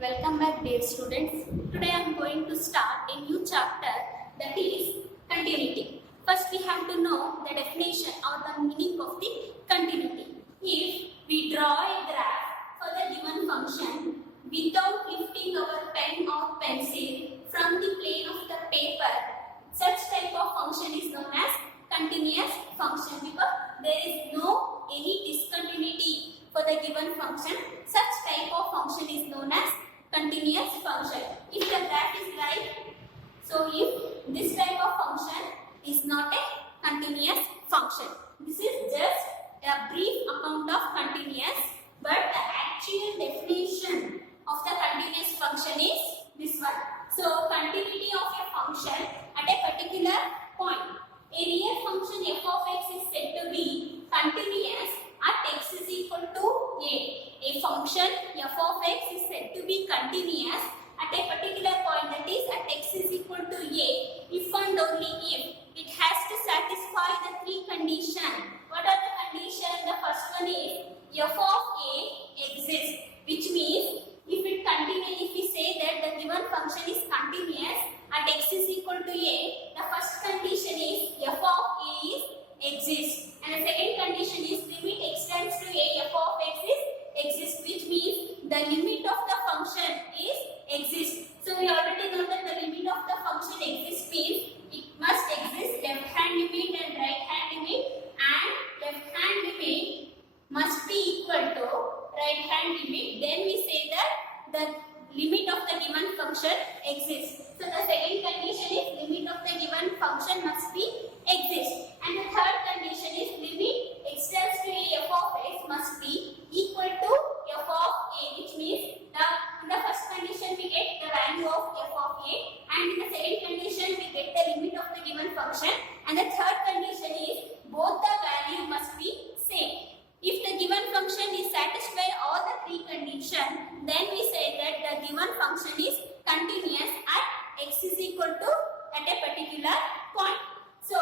Welcome back, dear students. Today I am going to start a new chapter, that is continuity. First we have to know the definition or the meaning of the continuity. If we draw a graph for the given function without lifting our pen or pencil from the plane of the paper, such type of function is known as continuous function because there is no any discontinuity for the given function. Such type of function is known as continuous function. If the graph is right, so if this type of function is not a continuous function. This is just a brief account of continuous, but the actual definition of the continuous function is this one. So continuity of a function at a particular point. A real function f of x is said to be continuous at x is equal to a. A function f of x is said to be continuous at a particular point, that is at x is equal to a, if and only if it has to satisfy the three conditions. What are the conditions? The first one is f of a exists, which means if we say that the given function is continuous at x is equal to a, the first condition is f of a is exists, and the second condition is limit x tends to a, f of x is exists, which means the limit of the function is exists. So we already know that the limit of the function exists means it must exist left hand limit and right hand limit, and left hand limit must be equal to right hand limit. Then we say that the limit of the given function exists. So the second condition is limit of the given function must be exist, and the third condition is limit x tends to a, f of x must be equal to f of a, which means in the first condition we get the value of f of a, and in the second condition we get the limit of the given function, and the third condition is both the value must be same. If the given function is satisfy all the three conditions, then we say that the given function is continuous at x is equal to at a particular point. So,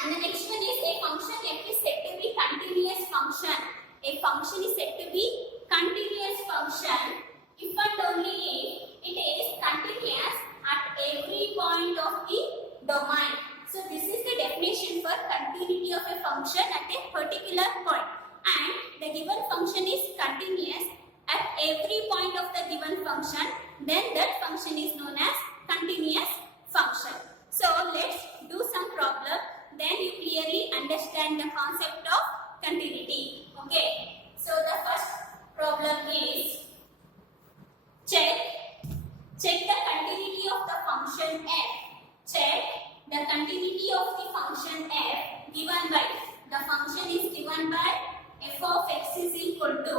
and the next one is a function f is said to be continuous function. A function is said to be continuous function if and only if it is continuous at every point of the domain. So this is the definition for continuity of a function at a particular point. And the given function is continuous at every point of the given function, then that function is known as continuous function. So let's do some problem, then you clearly understand the concept of continuity. Okay. So the first problem is check the continuity of the function f. Check the continuity of the function f given by, the function is given by f of x is equal to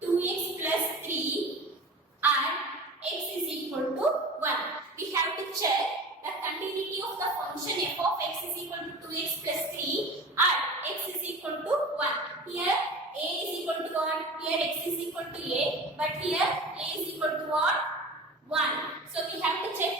2x plus 3 and x is equal to 1. We have to check the continuity of the function f of x is equal to 2x plus 3 and x is equal to 1. Here a is equal to what? Here x is equal to a, but here a is equal to what? 1. So we have to check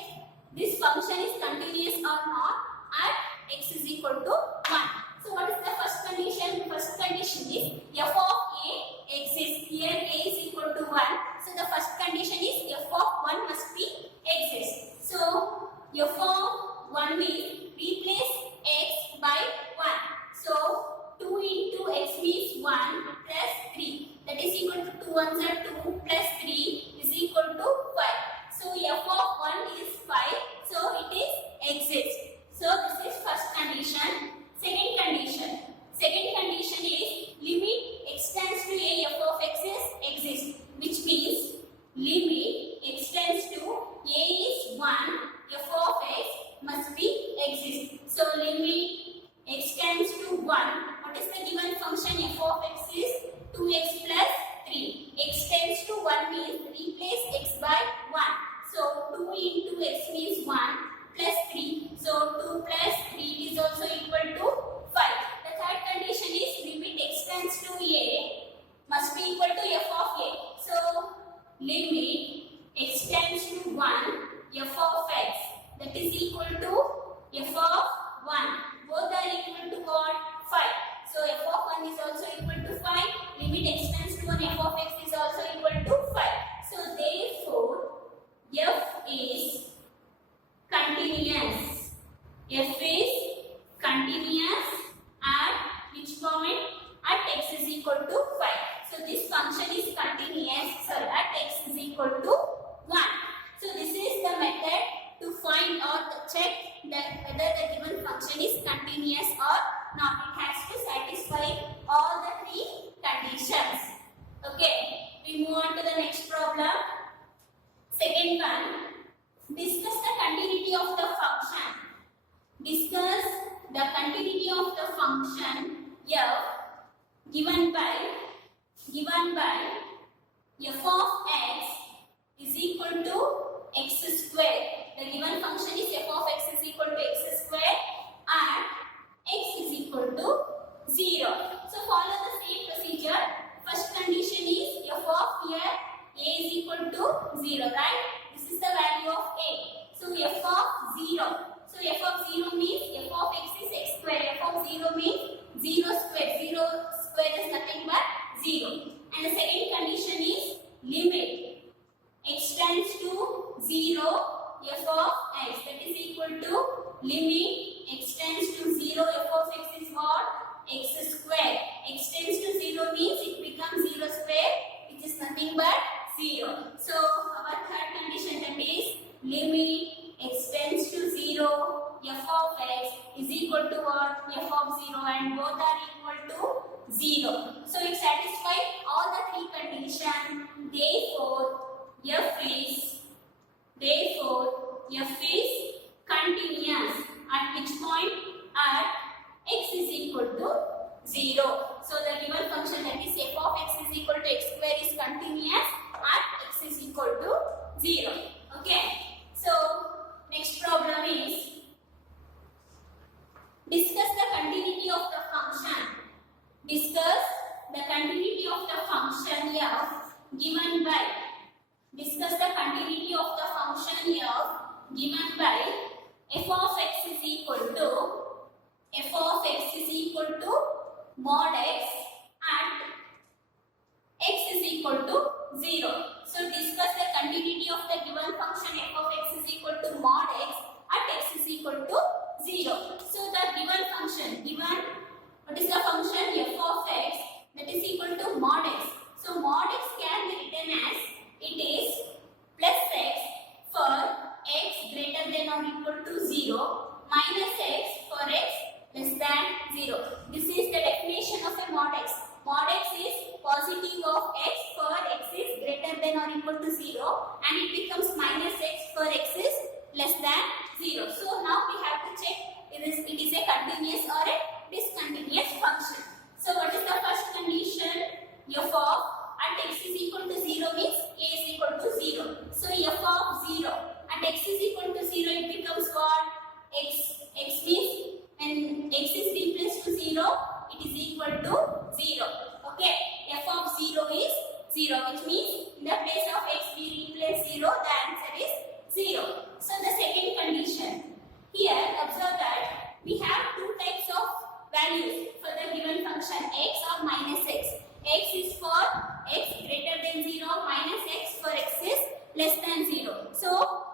this function is continuous or not at x is equal to 1. So what is the first condition? The first condition is f of a exists. Here a is equal to 1. So the first condition is f of 1 must be exist. So f of 1 means replace x by 1. So 2 into x means 1 plus 3. That is equal to 2 ones are 2 plus 3 is equal to 5. So f of 1 is 5. So it is exists. So this is first condition. Second condition. Second condition is limit x tends to a, f of x is exists, which means limit x tends to a is 1, f of x must be exist. So limit x tends to 1. What is the given function? F of x is 2x plus 3. X tends to 1 means replace x by 1. So 2 into x means 1 plus 3. So 2 plus 3 is also equal to 5. The third condition is limit x tends to a must be equal to f of a. So limit x tends to 1, f of x, that is equal to f of 1. Both are equal to what? 5. So f of 1 is also equal to 5. Limit x tends to 1, f of x is also equal to 5. So they move on to the next problem. Second one. Discuss the continuity of the function. Discuss the continuity of the function f given by f of x is equal to x square. The given function is f of x is equal to x square and x is equal to 0. So follow the same procedure. First condition is f of here a is equal to 0, right? This is the value of a. So f of 0. So f of 0 means f of x is x square. F of 0 means 0 square. 0 square is nothing but 0. And the second condition is limit x tends to 0 f of x, that is equal to limit x tends to 0 f of x is what? X square. X tends to 0 means it becomes 0 square, which is nothing but 0. So our third condition, that is limit x tends to 0 f of x is equal to what? F of 0, and both are equal to 0. So it satisfies all the three conditions. Therefore f is continuous. At which point? At x is equal to 0. So the given function, that is f of x is equal to x square, is continuous at x is equal to 0. Okay. So next problem is discuss the continuity of the function. Discuss the continuity of the function f given by. Discuss the continuity of the function f given by f of x is equal to mod x and x is equal to 0. So discuss the continuity of the given function f of x is equal to mod x at x is equal to 0. So the given function, what is the function f of x, that is equal to mod x. So mod x can be written as it is plus x for x greater than or equal to 0 minus x for x less than 0. This is the definition of a mod x. Mod x is positive of x for x is greater than or equal to 0 and it becomes minus x for x is less than 0. So now we have to check it is a continuous or a discontinuous function. So what is the first condition? F of at x is equal to 0 means a is equal to 0. So f of 0 at x is equal to 0, it becomes what? X means when x is replaced to 0, it is equal to 0. Okay, f of 0 is 0, which means in the place of x we replace 0, the answer is 0. So the second condition, here observe that we have two types of values for the given function, x or minus x. X is for x greater than 0, minus x for x is less than 0. So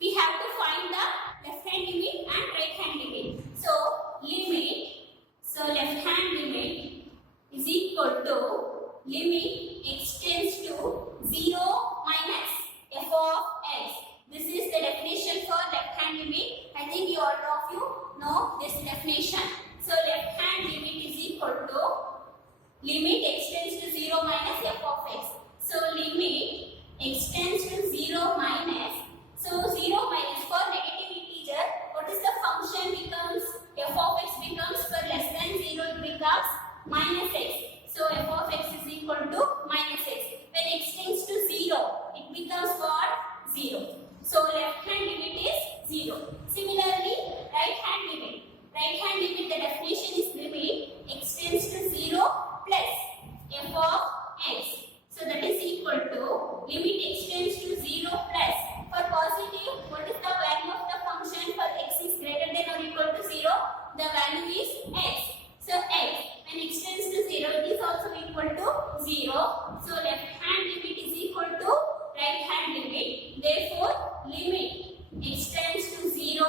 we have to find the left hand limit and right hand limit. So left hand limit is equal to limit x tends to 0 minus f of x. This is the definition for left hand limit. I think all of you know this definition. So left hand limit is equal to limit x tends to 0 minus f of x. So limit x tends to 0 minus. So 0 minus for negative integer, what is the function becomes? F of x becomes for less than 0, it becomes minus x. So f of x is equal to minus x. When x tends to 0, it becomes what? 0. So left hand limit is 0. Similarly, right hand limit. Right hand limit, the definition is limit x tends to 0 plus f of x. So that is equal to limit x tends to 0 plus. For positive, what is the value of the function for x is greater than or equal to 0? The value is x. So x, when x tends to 0, it is also equal to 0. So left hand limit is equal to right hand limit. Therefore, limit x tends to 0,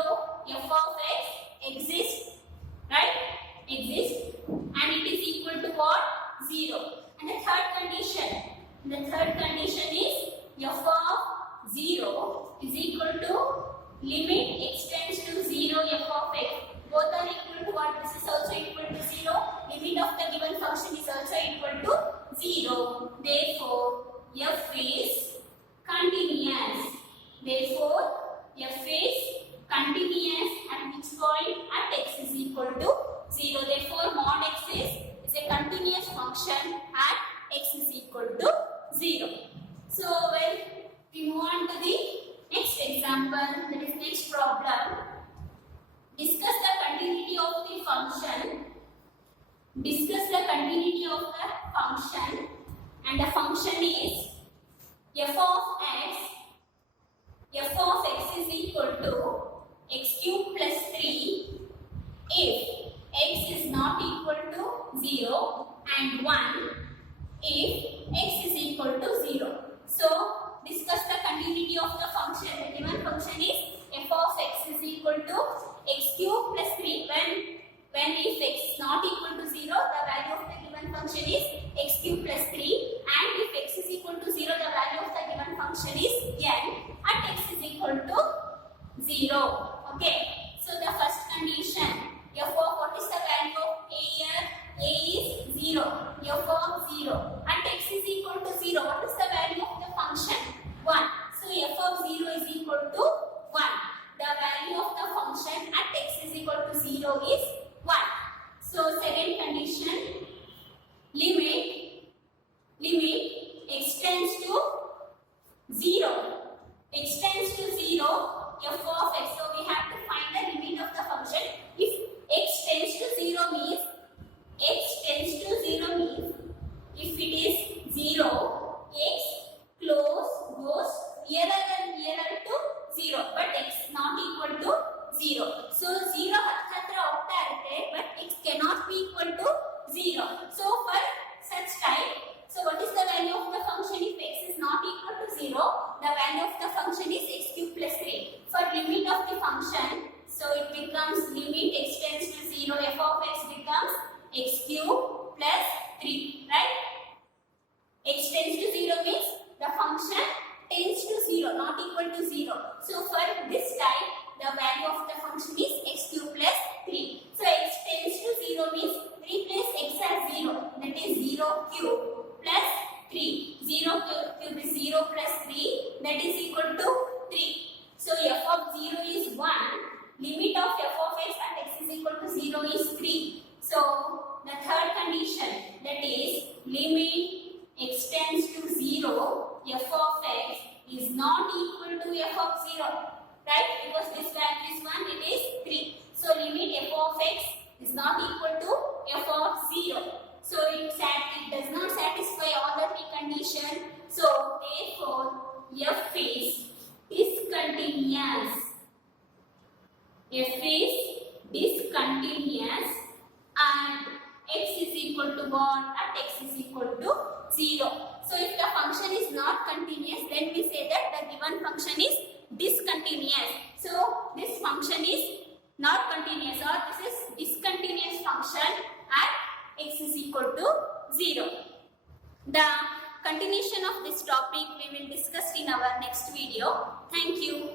f of x exists, right? Exists, and it is equal to what? 0. And the third condition is f of 0 is equal to limit x tends to 0 f of x. Both are equal to what? This is also equal to 0. Limit of the given function is also equal to 0. Therefore, equal to 0. So when we move on to the next example, that is next problem. Discuss the continuity of the function. Discuss the continuity of the function, and the function is f of x is equal to x cube plus 3 if x is not equal to 0 and 1 if x is equal to 0. So discuss the continuity of the function. The given function is f of x is equal to x cube plus 3. When if x is not equal to 0, the value of the given function is x cube plus 3, and if x is equal to 0, the value of the given function is n at x is equal to 0. Okay. So the first condition, f of what is the value of a here? A is 0. F of 0 at x is equal to 0. What is the value of the function? 1. So f of 0 is equal to 1. The value of the function at x is equal to 0 is 1. So second condition, limit x tends to 0. X tends to 0, f of x. So we have to find the limit of the function. If x tends to 0 means, if it is 0, x goes nearer and nearer to 0, but x not equal to 0. So 0 hatra hogta irute, but x cannot be equal to 0. So for such type, so what is the value of the function if x is not equal to 0? The value of the function is x cube plus 3. For limit of the function, so it becomes limit x tends to 0, f of x becomes x cube plus 3, right? X tends to 0 means the function tends to 0, not equal to 0. So for this type, the value of the function is x cube plus 3. So x tends to 0 means replace x as 0, that is 0 cube plus 3. 0 cube is 0 plus 3, that is equal to 3. So f of 0 is 1. Limit of f of x at x is equal to 0 is 3. So the third condition, that is limit x tends to 0, f of x is not equal to f of 0, right? Because this value is 1, it is 3. So limit f of x is not equal to f of 0. So it does not satisfy all the three conditions. So therefore f is discontinuous. F is discontinuous and x is equal to what? At x is equal to 0. So if the function is not continuous, then we say that the given function is discontinuous. So this function is not continuous, or this is discontinuous function at x is equal to 0. The continuation of this topic we will discuss in our next video. Thank you.